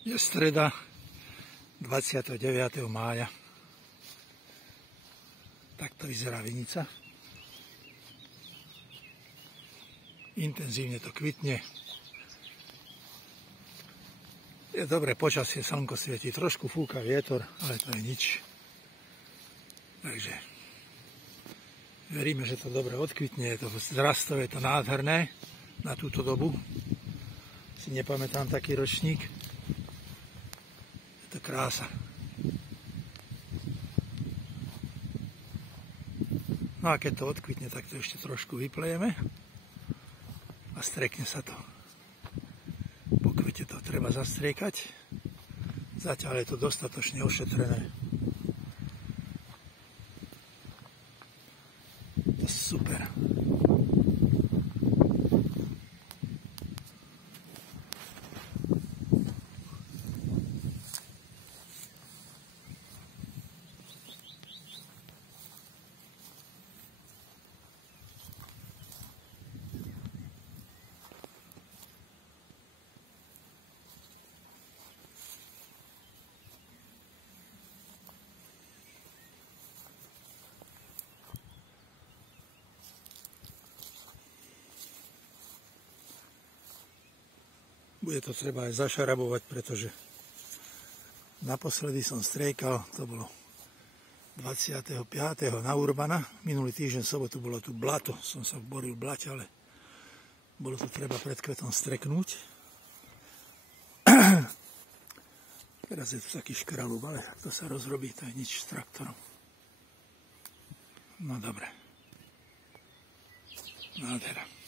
Je streda 29. mája. Takto vyzerá vinica. Intenzívne to kvitne. Je dobré počasie, slnko svieti, trošku fúka vietor, ale to je nič. Takže veríme, že to dobre odkvitne, je to zrastové, je to nádherné na túto dobu. Si nepamätám taký ročník. Je to krása. No a keď to odkvitne, tak to ešte trošku vyplejeme a strekne sa to. Po kvete to treba zastriekať. Zatiaľ je to dostatočne ošetrené. To je super. Bude to treba aj zašarabovať, pretože naposledy som striekal, to bolo 25. na Urbana. Minulý týždeň sobotu bolo tu blato, som sa boril v blate, ale bolo to treba pred kvetom streknúť. Teraz je tu taký škralúb, ale to sa rozrobí, to je nič s traktorom. No dobre. Nádhera.